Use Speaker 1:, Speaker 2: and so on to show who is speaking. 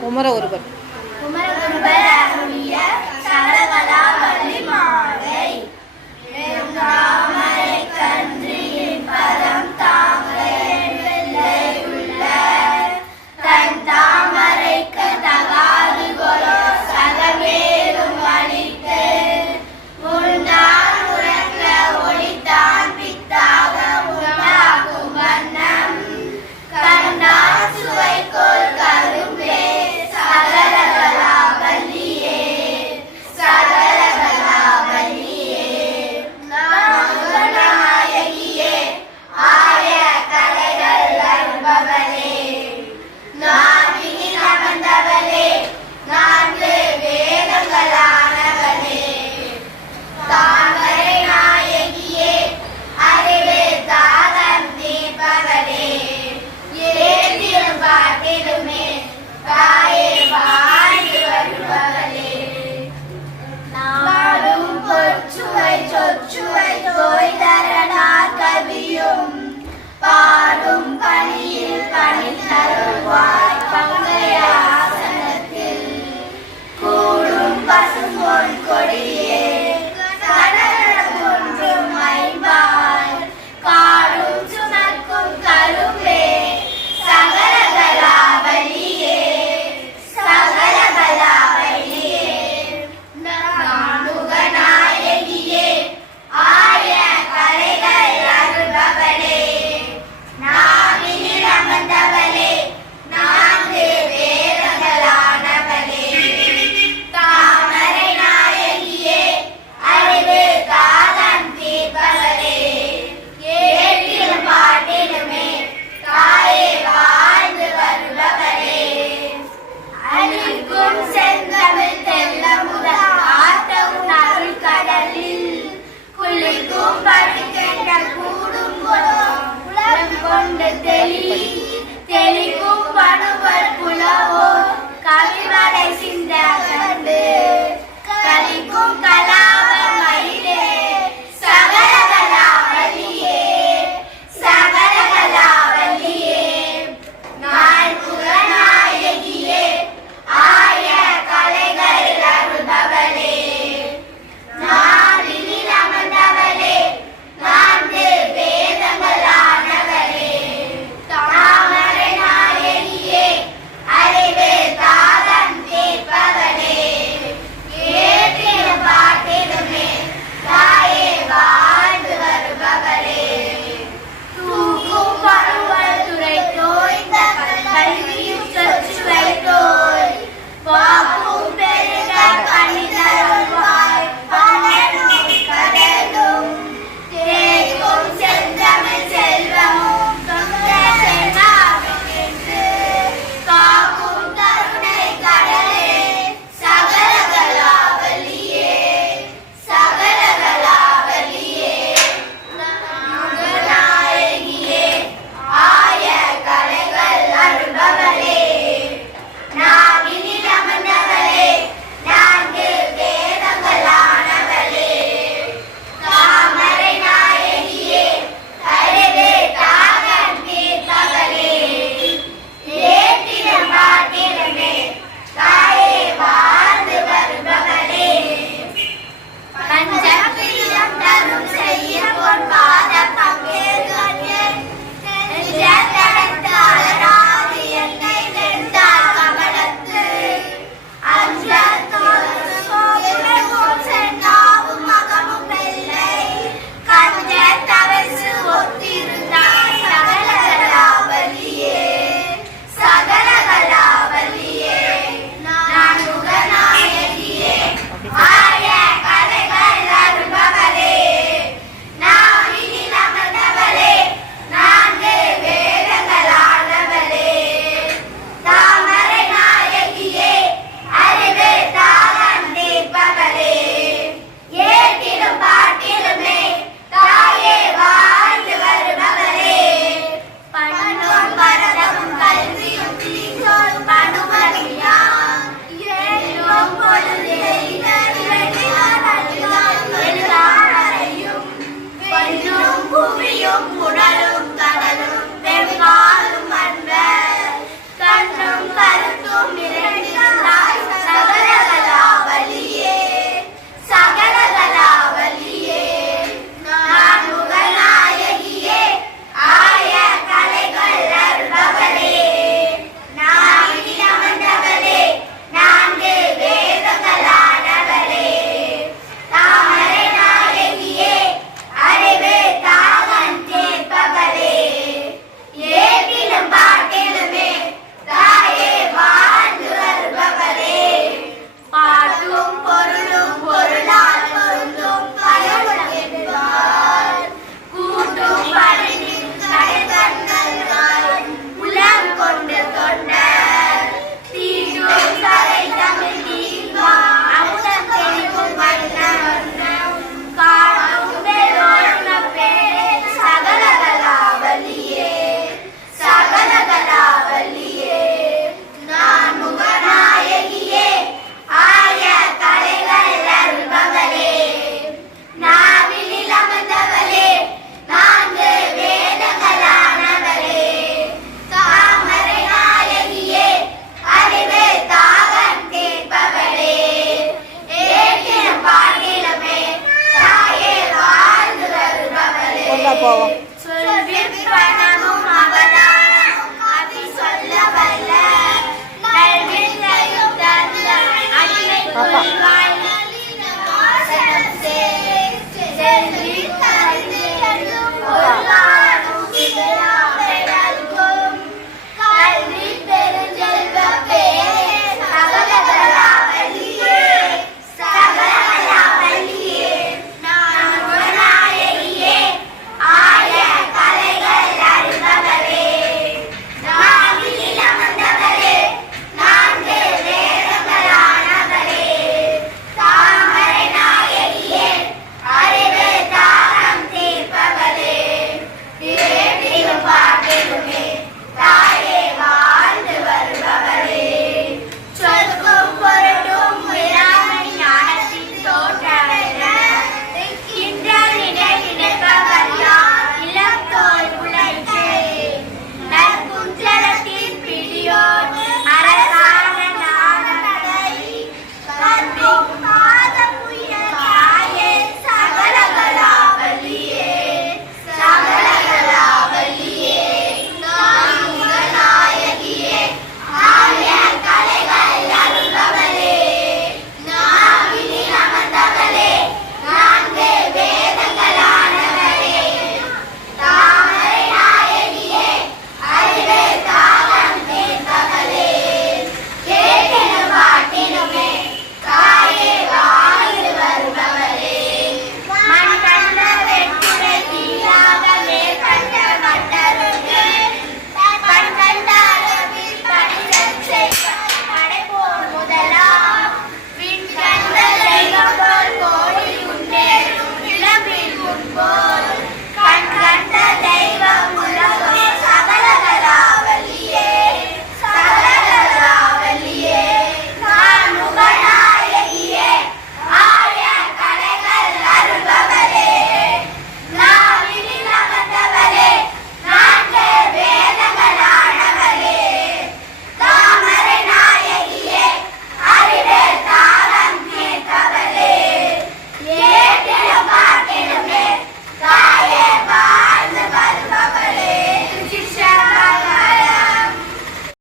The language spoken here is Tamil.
Speaker 1: குமர ஒருவர் குமரகுருபர் அருளிய